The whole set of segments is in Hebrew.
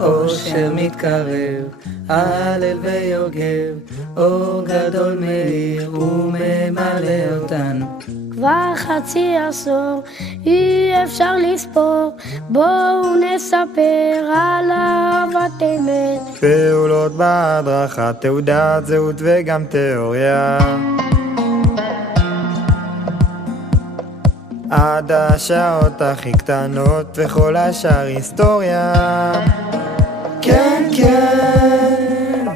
אושר מתקרב, הלל ויוגב, אור גדול מאיר וממלא אותנו. כבר חצי עשור אי אפשר לספור, בואו נספר על אהבת אמת. פעולות בהדרכה, תעודת זהות וגם תיאוריה, עד השעות הכי קטנות וכל השאר היסטוריה. כן, כן,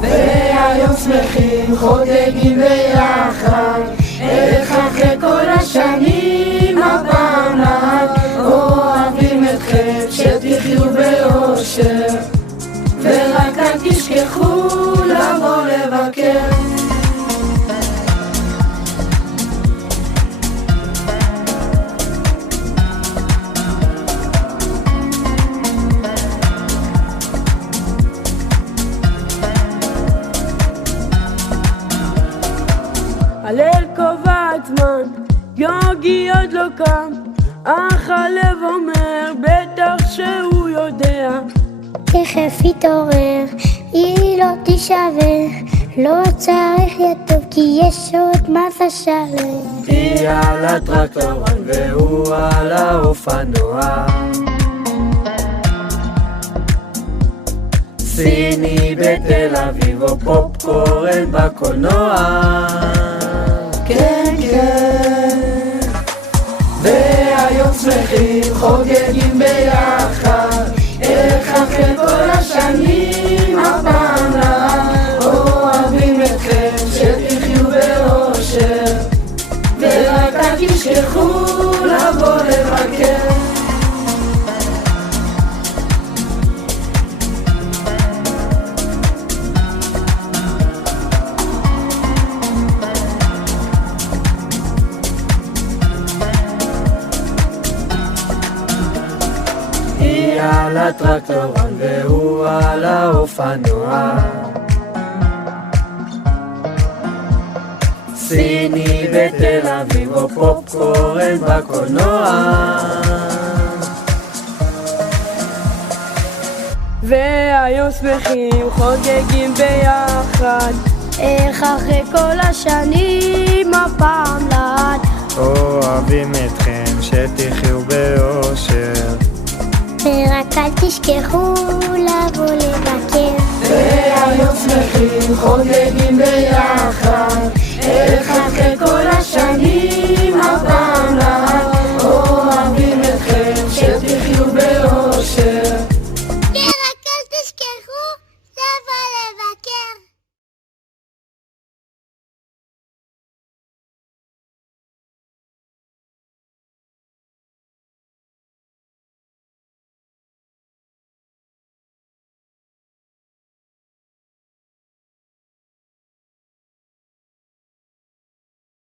והיום שמחים חוגגים ביחד, איך אחרי כל השנים הפעם אוהבים אתכם, שתחיו באושר ורק אל תשכחו לבוא לבקר. הליל קובעת זמן, יוגי עוד לא קם, אך הלב אומר בטח שהוא יודע. תכף יתעורר, היא לא תישבר, לא צריך יטוב כי יש עוד מסע שלם. היא על הטרקטורון והוא על האופנוע, סיני בתל אביב או פופקורן בקולנוע. כן, כן, והיום שמחים חוגגים ביחד, איך אחרי כל השנים הפעם אוהבים אתכם, שתחיו באושר ורק אל תשכחו לבוא לבקר. היא על הטרקטורון והוא על האופנוע, סיני בתל אביב או פופקורן בקולנוע. והיום שמחים חוגגים ביחד, איך אחרי כל השנים הפעם לעד אוהבים אתכם, שתחיו באושר ורק אל תשכחו לבוא לבקר. והיום שמחים חוגגים ביחד,